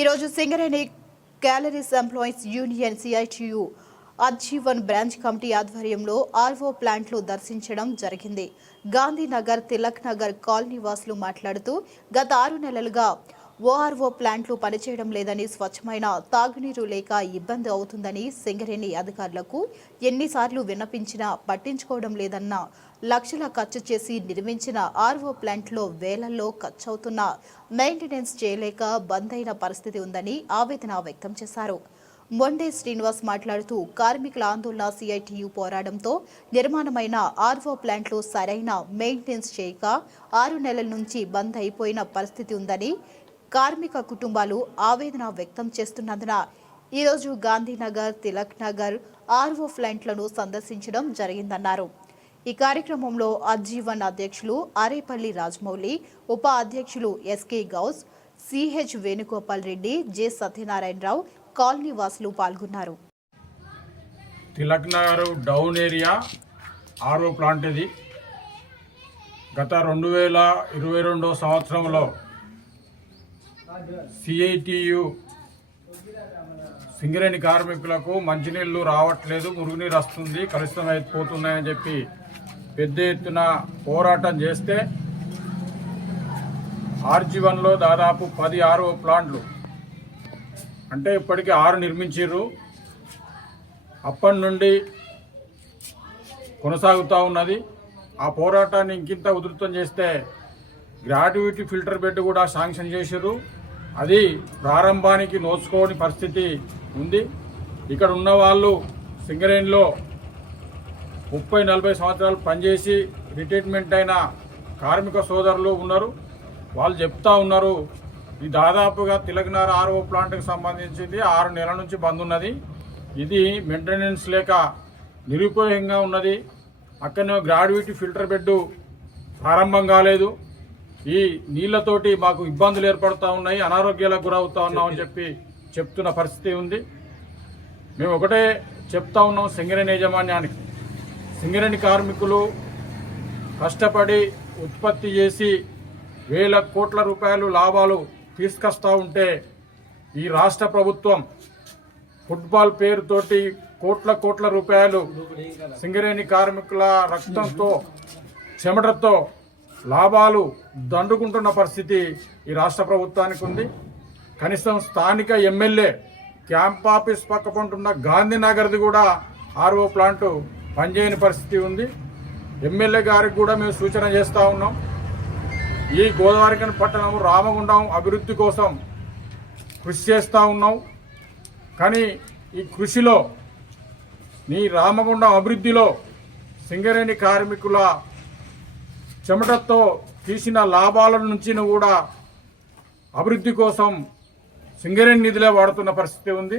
ఈరోజు Singareni collieries employees union CITU అజ్జీవన్ branch committee ఆధ్వర్యంలో ఆర్వో ప్లాంట్లు దర్శించడం జరిగింది. గాంధీనగర్, తిలక్ నగర్ కాలనీ వాసులు మాట్లాడుతూ గత 6 నెలలుగా ఓఆర్ఓ ప్లాంట్లు పనిచేయడం లేదని, స్వచ్ఛమైన తాగునీరు లేక ఇబ్బంది అవుతుందని సింగరేణి అధికారులకు ఎన్నిసార్లు విన్నపించినా పట్టించుకోవడం లేదన్న, లక్షల ఖర్చు చేసి నిర్మించిన ఆర్ఓ ప్లాంట్లో వేలల్లో ఖర్చవుతున్న మెయింటెనెన్స్ చేయలేక బంద్ అయిన పరిస్థితి ఉందని ఆవేదన వ్యక్తం చేశారు. మొండే శ్రీనివాస్ మాట్లాడుతూ కార్మికుల ఆందోళన, సిఐటియు పోరాడంతో నిర్మాణమైన ఆర్ఓ ప్లాంట్లు సరైన మెయింటెనెన్స్ చేయక 6 నెలల నుంచి బంద్ అయిపోయిన పరిస్థితి ఉందని, కార్మిక కుటుంబాలు ఆవేదన వ్యక్తం చేస్తున్నందున ఈరోజు గాంధీనగర్, తిలక్ నగర్ ఆర్ఓ ప్లాంట్లను సందర్శించడం జరిగిందన్నారు. ఈ కార్యక్రమంలో అజ్జీవన్ అధ్యక్షులు ఆరేపల్లి రాజమౌళి, ఉప అధ్యక్షులు SK Gous, CH Venugopal Reddy, J Satyanarayana Rao, colony వాసులు పాల్గొన్నారు. Tilak Nagar down area RO plant ఇది గత 2022 సంవత్సరంలో సిఐటియు సింగరేణి కార్మికులకు మంచినీళ్లు రావట్లేదు, మురుగునీరు వస్తుంది, కలుషితమైపోతున్నాయని చెప్పి పెద్ద ఎత్తున పోరాటం చేస్తే ఆర్జీవన్లో దాదాపు 10 ఆర్ఓ ప్లాంట్లు అంటే ఇప్పటికీ 6 నిర్మించారు. అప్పటి నుండి కొనసాగుతూ ఉన్నది. ఆ పోరాటాన్ని ఇంకింత ఉధృతం చేస్తే గ్రాట్యుటీ ఫిల్టర్ బెడ్ కూడా శాంక్షన్ చేశారు. అది ప్రారంభానికి నోచుకోని పరిస్థితి ఉంది. ఇక్కడ ఉన్న వాళ్ళు సింగరేణిలో 30-40 సంవత్సరాలు పనిచేసి రిటైర్మెంట్ అయిన కార్మిక సోదరులు ఉన్నారు. వాళ్ళు చెప్తా ఉన్నారు, ఇది దాదాపుగా తిలక్ నగర్ ఆర్ఓ ప్లాంట్కి సంబంధించింది 6 నెలల నుంచి బంద్ ఉన్నది. ఇది మెయింటెనెన్స్ లేక నిరుపయోగంగా ఉన్నది. అక్కడనే గ్రాడ్యుటీ ఫిల్టర్ బెడ్ ప్రారంభం కాలేదు. ఈ నీళ్లతోటి మాకు ఇబ్బందులు ఏర్పడుతూ ఉన్నాయి, అనారోగ్యాలకు గురవుతూ ఉన్నామని చెప్పి చెప్తున్న పరిస్థితి ఉంది. మేము ఒకటే చెప్తా ఉన్నాం సింగరేణి యాజమాన్యానికి, సింగరేణి కార్మికులు కష్టపడి ఉత్పత్తి చేసి వేల కోట్ల రూపాయలు లాభాలు తీసుకొస్తూ ఉంటే ఈ రాష్ట్ర ప్రభుత్వం ఫుట్బాల్ పేరుతోటి కోట్ల రూపాయలు సింగరేణి కార్మికుల రక్తంతో, చెమటతో లాభాలు దండుకుంటున్న పరిస్థితి ఈ రాష్ట్ర ప్రభుత్వానికి ఉంది. కనీసం స్థానిక ఎమ్మెల్యే క్యాంప్ ఆఫీస్ పక్కపంటున్న గాంధీనగర్ది కూడా ఆర్ఓ ప్లాంట్ పనిచేయని పరిస్థితి ఉంది. ఎమ్మెల్యే గారికి కూడా మేము సూచన చేస్తూ ఉన్నాం, ఈ గోదావరిఖని పట్టణం రామగుండం అభివృద్ధి కోసం కృషి చేస్తూ ఉన్నాం. కానీ ఈ కృషిలో, నీ రామగుండం అభివృద్ధిలో సింగరేణి కార్మికుల చెమటతో తీసిన లాభాల నుంచి కూడా అభివృద్ధి కోసం సింగరేణి నిధులే వాడుతున్న పరిస్థితి ఉంది.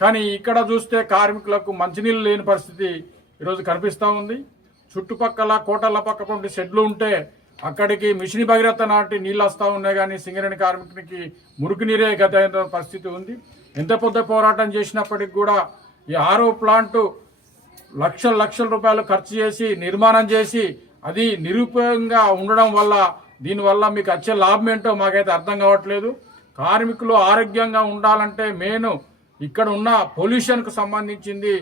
కానీ ఇక్కడ చూస్తే కార్మికులకు మంచినీళ్ళు లేని పరిస్థితి ఈరోజు కనిపిస్తూ ఉంది. చుట్టుపక్కల కోటల పక్కపంటి షెడ్లు ఉంటే అక్కడికి మిషన్ భగీరథ నాటి నీళ్ళు వస్తూ ఉన్నాయి, కానీ సింగరేణి కార్మికునికి మురికి నీరే గత పరిస్థితి ఉంది. ఎంత పెద్ద పోరాటం చేసినప్పటికి కూడా ఈ ఆర్ఓ ప్లాంట్ లక్షల రూపాయలు ఖర్చు చేసి నిర్మాణం చేసి అది నిరుపయోగంగా ఉండడం వల్ల, దీనివల్ల మీకు వచ్చే లాభం ఏంటో మాకైతే అర్థం కావట్లేదు. కార్మికులు ఆరోగ్యంగా ఉండాలంటే మెయిన్ ఇక్కడ ఉన్న పొల్యూషన్కు సంబంధించింది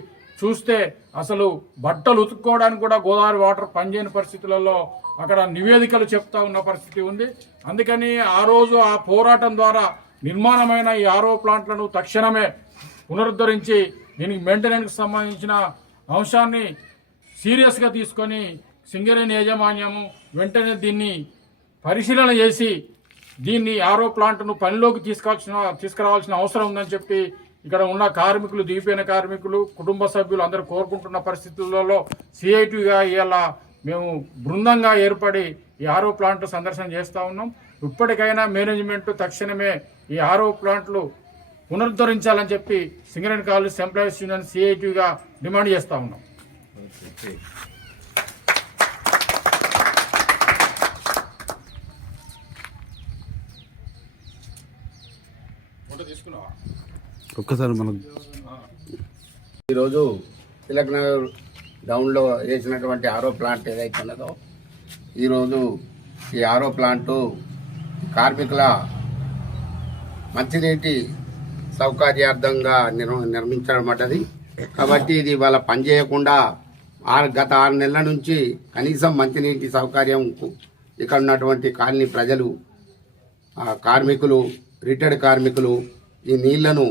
చూస్తే అసలు బట్టలు ఉతుక్కోవడానికి కూడా గోదావరి వాటర్ పనిచేయని పరిస్థితులలో అక్కడ నివేదికలు చెప్తా ఉన్న పరిస్థితి ఉంది. అందుకని ఆ రోజు ఆ పోరాటం ద్వారా నిర్మాణమైన ఈ ఆర్ఓ ప్లాంట్లను తక్షణమే పునరుద్ధరించి దీనికి మెయింటెనెన్స్కి సంబంధించిన అంశాన్ని సీరియస్గా తీసుకొని సింగరేణి యాజమాన్యము వెంటనే దీన్ని పరిశీలన చేసి దీన్ని ఆర్ఓ ప్లాంట్ను పనిలోకి తీసుకురావాల్సిన అవసరం ఉందని చెప్పి ఇక్కడ ఉన్న కార్మికులు, దిగిపోయిన కార్మికులు, కుటుంబ సభ్యులు అందరూ కోరుకుంటున్న పరిస్థితులలో సిఐటిగా ఇలా మేము బృందంగా ఏర్పడి ఈ ఆర్ఓ ప్లాంట్ సందర్శన చేస్తూ ఉన్నాం. ఇప్పటికైనా మేనేజ్మెంట్ తక్షణమే ఈ ఆర్ఓ ప్లాంట్లు పునరుద్ధరించాలని చెప్పి సింగరేణి కాలేజ్ ఎంప్లాయీస్ యూనియన్ సిఐటిగా డిమాండ్ చేస్తూ ఉన్నాం. ఒక్కసారి మనం ఈరోజు తిలక్ నగర్ డౌన్లో వేసినటువంటి ఆర్ఓ ప్లాంట్ ఏదైతే ఉన్నదో, ఈరోజు ఈ ఆర్ఓ ప్లాంటు కార్మికుల మంచినీటి సౌకర్యార్థంగా నిర్మించబడ్డది. కాబట్టి ఇది వాళ్ళ పనిచేయకుండా గత 6 నెలల నుంచి కనీసం మంచినీటి సౌకర్యం ఇక్కడ ఉన్నటువంటి కాలనీ ప్రజలు, కార్మికులు, రిటైర్డ్ కార్మికులు ఈ నీళ్లను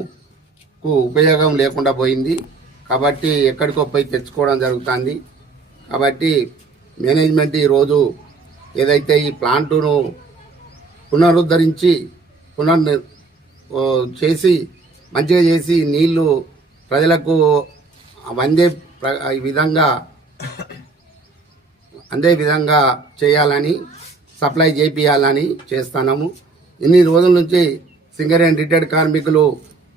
ఉపయోగం లేకుండా పోయింది. కాబట్టి ఎక్కడికో పోయి తెచ్చుకోవడం జరుగుతుంది. కాబట్టి మేనేజ్మెంట్ ఈరోజు ఏదైతే ఈ ప్లాంటును పునరుద్ధరించి చేసి మంచిగా చేసి నీళ్లు ప్రజలకు అందే విధంగా చేయాలని, సప్లై చేపియాలని చేస్తున్నాము. ఇన్ని రోజుల నుంచి సింగరేణి రిటైర్డ్ కార్మికులు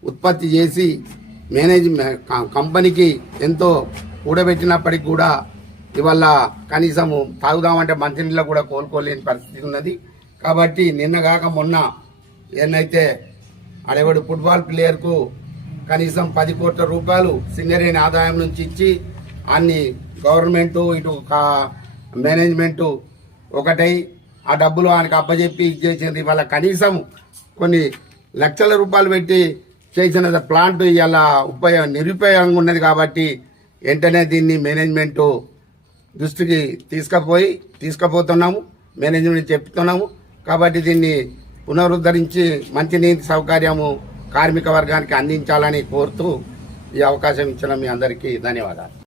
ఉత్పత్తి చేసి కంపెనీకి ఎంతో కూడబెట్టినప్పటికీ కూడా ఇవాళ కనీసం తాగుదామంటే మంచినీళ్ళు కూడా కోలుకోలేని పరిస్థితి ఉన్నది. కాబట్టి నిన్నగాక మొన్న ఏనైతే అడేవాడు ఫుట్బాల్ ప్లేయర్కు కనీసం 10 కోట్ల రూపాయలు సింగరేణి ఆదాయం నుంచి ఇచ్చి అన్ని గవర్నమెంటు ఇటు మేనేజ్మెంటు ఒకటై ఆ డబ్బులు ఆయనకు అప్పచెప్పి ఇచ్చేసింది. ఇవాళ కనీసం కొన్ని లక్షల రూపాయలు పెట్టి చేసిన ప్లాంట్ ఇలా నిరుపయోగంగా ఉన్నది. కాబట్టి వెంటనే దీన్ని మేనేజ్మెంటు దృష్టికి తీసుకుపోతున్నాము, మేనేజ్మెంట్ చెప్తున్నాము. కాబట్టి దీన్ని పునరుద్ధరించి మంచినీటి సౌకర్యము కార్మిక వర్గానికి అందించాలని కోరుతూ ఈ అవకాశం ఇచ్చిన మీ అందరికీ ధన్యవాదాలు.